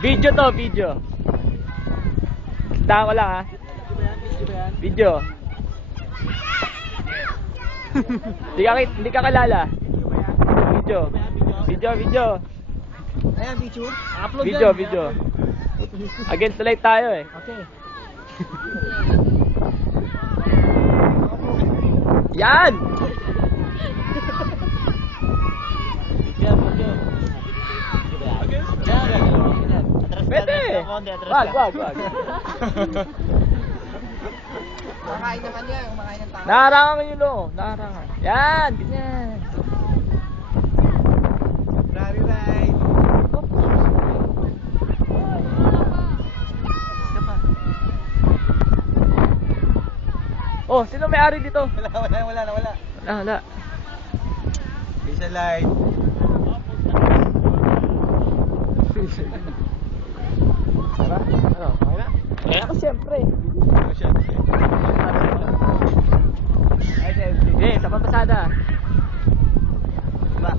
Video to, video. Tahan ko lang ha. Video. Hindi ka kalala. Video. Video. Ayan, picture. Upload Video. Against the light tayo eh. Okay. Yan! Pwede! Wag. Kumakain naman yan, kumakain ng tao. Naharangan yun o. Naharangan. Yan! Ganyan. Grabe, bye. Oh, sino may-ari dito? Wala. Wala. Bisa light. Tara? Ano? Okay na? Ako siyempre. Sige, sa pampasada. Diba?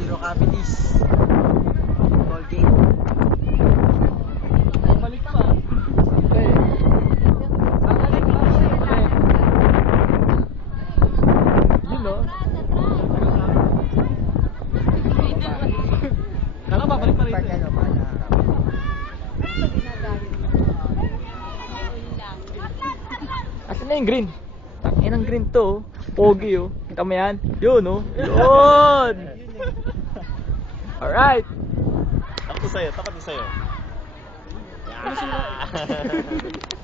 Zero cavities. Ball game. Balik pa. Okay. Yun no? Kala babalik pa rin. Asan na yung green? Tangin ang green to. Pogi oh. Kita mo yan? Yun oh. Yun! Alright. Tapat na sa'yo.